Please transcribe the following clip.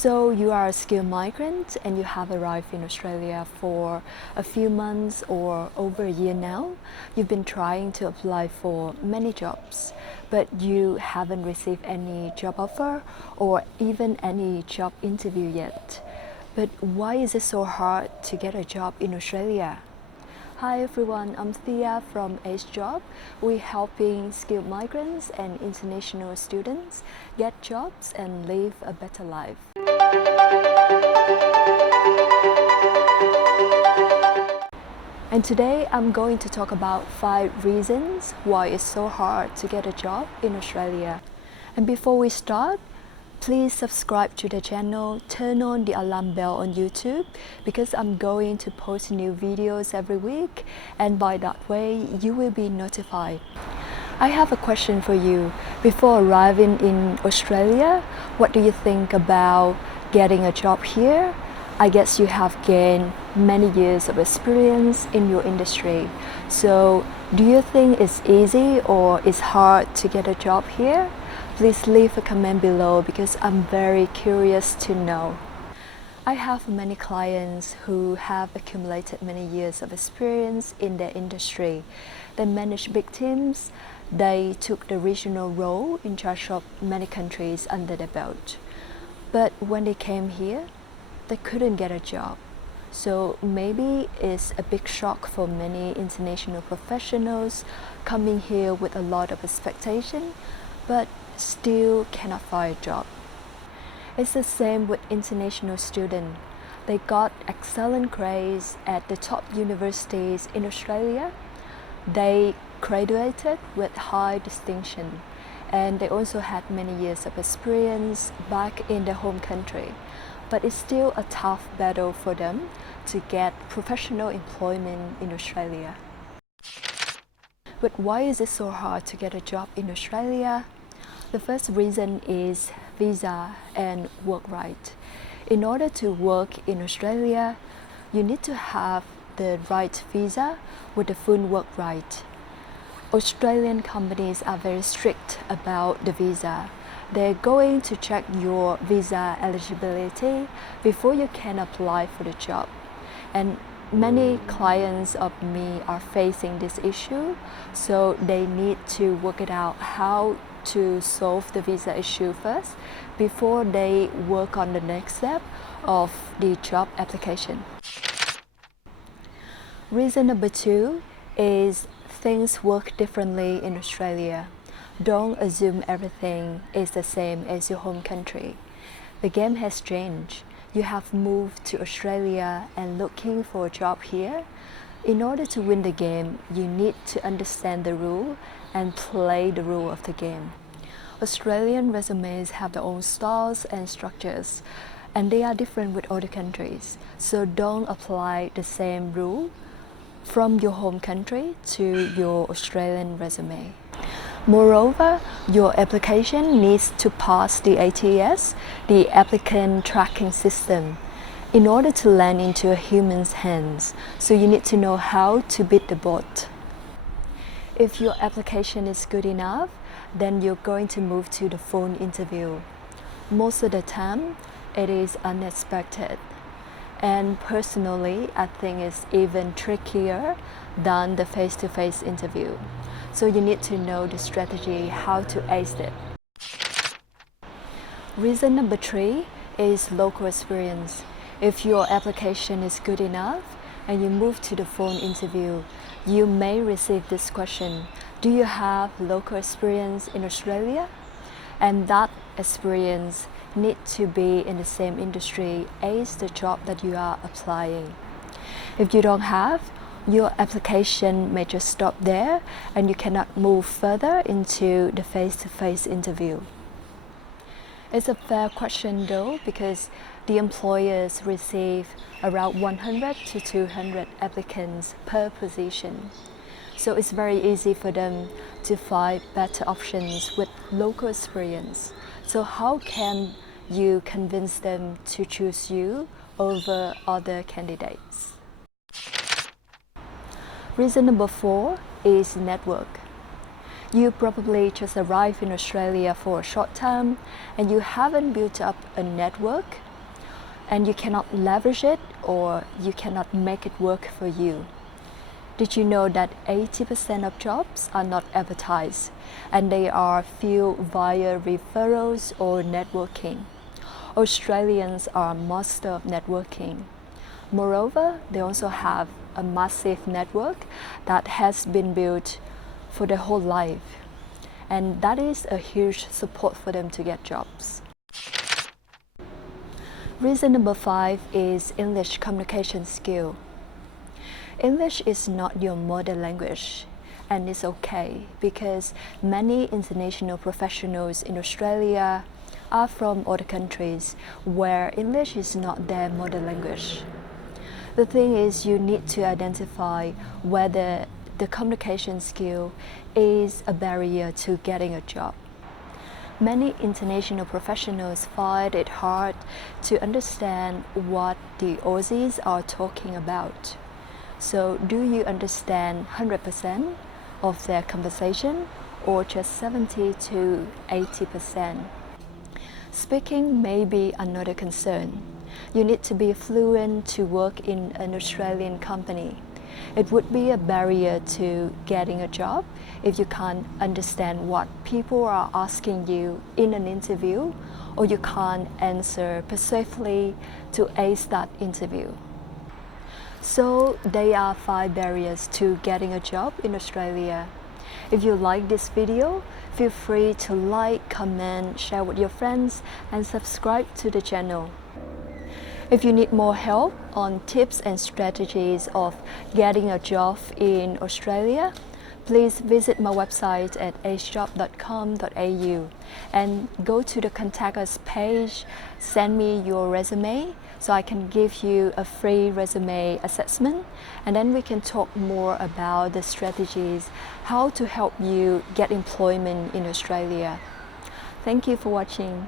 So you are a skilled migrant and you have arrived in Australia for a few months or over a year now. You've been trying to apply for many jobs, but you haven't received any job offer or even any job interview yet. But why is it so hard to get a job in Australia? Hi everyone, I'm Thea from Ace Job. We're helping skilled migrants and international students get jobs and live a better life. And today I'm going to talk about 5 reasons why it's so hard to get a job in Australia. And before we start, please subscribe to the channel, turn on the alarm bell on YouTube because I'm going to post new videos every week, and by that way you will be notified. I have a question for you. Before arriving in Australia, what do you think about getting a job here? I guess you have gained many years of experience in your industry. So do you think it's easy or it's hard to get a job here? Please leave a comment below because I'm very curious to know. I have many clients who have accumulated many years of experience in their industry. They manage big teams. They took the regional role in charge of many countries under their belt. But when they came here, they couldn't get a job. So maybe it's a big shock for many international professionals coming here with a lot of expectation, but still cannot find a job. It's the same with international students. They got excellent grades at the top universities in Australia. They graduated with high distinction, and they also had many years of experience back in their home country. But it's still a tough battle for them to get professional employment in Australia. But why is it so hard to get a job in Australia? The first reason is visa and work right. In order to work in Australia, you need to have the right visa with the full work right. Australian companies are very strict about the visa. They're going to check your visa eligibility before you can apply for the job. And many clients of me are facing this issue, so they need to work it out how to solve the visa issue first before they work on the next step of the job application. Reason number 2 is things work differently in Australia. Don't assume everything is the same as your home country. The game has changed. You have moved to Australia and looking for a job here. In order to win the game, you need to understand the rule and play the rule of the game. Australian resumes have their own styles and structures, and they are different with other countries. So don't apply the same rule from your home country to your Australian resume. Moreover, your application needs to pass the ATS, the applicant tracking system, in order to land into a human's hands. So you need to know how to beat the bot. If your application is good enough, then you're going to move to the phone interview. Most of the time, it is unexpected. And personally, I think it's even trickier than the face-to-face interview. So you need to know the strategy, how to ace it. Reason number 3 is local experience. If your application is good enough and you move to the phone interview, you may receive this question: do you have local experience in Australia? And that experience needs to be in the same industry as the job that you are applying. If you don't have, your application may just stop there and you cannot move further into the face-to-face interview. It's a fair question though, because the employers receive around 100 to 200 applicants per position. So it's very easy for them to find better options with local experience. So how can you convince them to choose you over other candidates? Reason number 4 is network. You probably just arrived in Australia for a short time and you haven't built up a network and you cannot leverage it or you cannot make it work for you. Did you know that 80% of jobs are not advertised and they are filled via referrals or networking? Australians are master of networking. Moreover, they also have a massive network that has been built for their whole life, and that is a huge support for them to get jobs. Reason number 5 is English communication skill. English is not your mother language, and it's okay because many international professionals in Australia are from other countries where English is not their mother language. The thing is, you need to identify whether the communication skill is a barrier to getting a job. Many international professionals find it hard to understand what the Aussies are talking about. So, do you understand 100% of their conversation or just 70 to 80%? Speaking may be another concern. You need to be fluent to work in an Australian company. It would be a barrier to getting a job if you can't understand what people are asking you in an interview, or you can't answer persuasively to ace that interview. So there are 5 barriers to getting a job in Australia. If you like this video, feel free to like, comment, share with your friends, and subscribe to the channel. If you need more help on tips and strategies of getting a job in Australia, please visit my website at acejob.com.au and go to the Contact Us page, send me your resume so I can give you a free resume assessment, and then we can talk more about the strategies, how to help you get employment in Australia. Thank you for watching.